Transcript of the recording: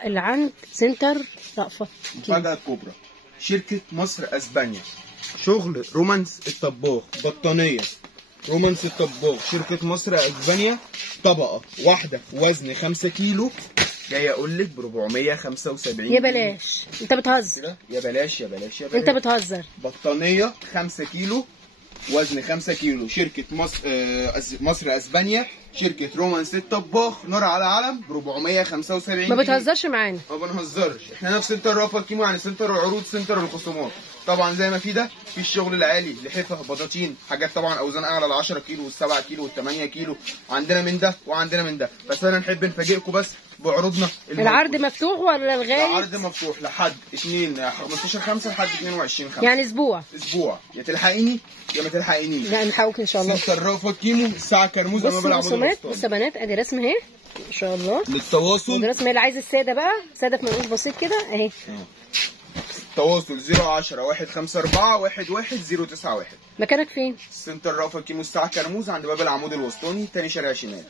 المفاجاه اللي عند سنتر رأفت. المفاجاه الكبرى، شركه مصر اسبانيا، شغل رومانس الطباخ، بطانيه رومانس الطباخ، شركه مصر اسبانيا، طبقه واحده وزن 5 كيلو، جاي اقول لك ب 475. يا بلاش، انت بتهزر. يا بلاش يا بلاش يا بلاش. انت بتهزر. بطانيه 5 كيلو وزن 5 كيلو، شركه مصر اسبانيا، شركه رومانس الطباخ، نار على علم، ب 475. ما بتهزرش معانا. ما بنهزرش، احنا نفس سنتر رأفت كيمو، يعني سنتر العروض، سنتر الخصومات. طبعا زي ما في ده في الشغل العالي، لحفه، بطاطين، حاجات طبعا اوزان اعلى، ال 10 كيلو وال 7 كيلو وال 8 كيلو، عندنا من ده وعندنا من ده. بس انا نحب نفاجئكم بس بعروضنا. العرض مفتوح ولا لغايه؟ العرض مفتوح لحد 15/5 لحد 22/5، يعني اسبوع. يا تلحقيني يا ما تلحقينيش. لا نلحقوك ان شاء الله. سنتر رأفت كيمو، الساعه كرموز امام العمود رسومات. الوسطاني. بص يا بنات، ادي رسم اهي ان شاء الله للتواصل، ودي رسم اللي عايز الساده بقى، ساده في منقوش بسيط كده اهي. تواصل 010 154 11091. مكانك فين؟ سنتر رأفت كيمو، الساعه كرموز عند باب العمود الوسطاني، تاني شارع شمال.